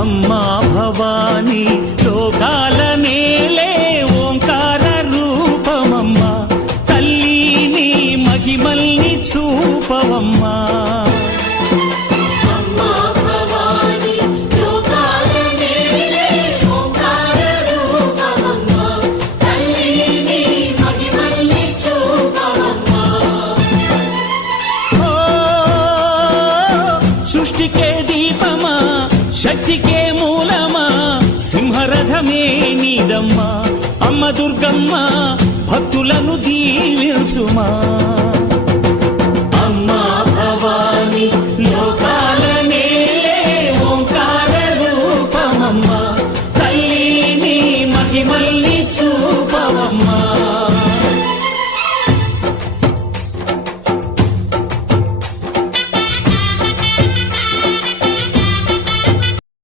అమ్మా భవానీ లోకాల నేలే ఓంకార రూపమమ్మా తల్లి నీ మహిమల్ని చూపవమ్మా సృష్టికే దీపమా శక్తికే మూలమా సింహరథమే నీదమ్మా అమ్మ దుర్గమ్మ భక్తులను దీవించుమా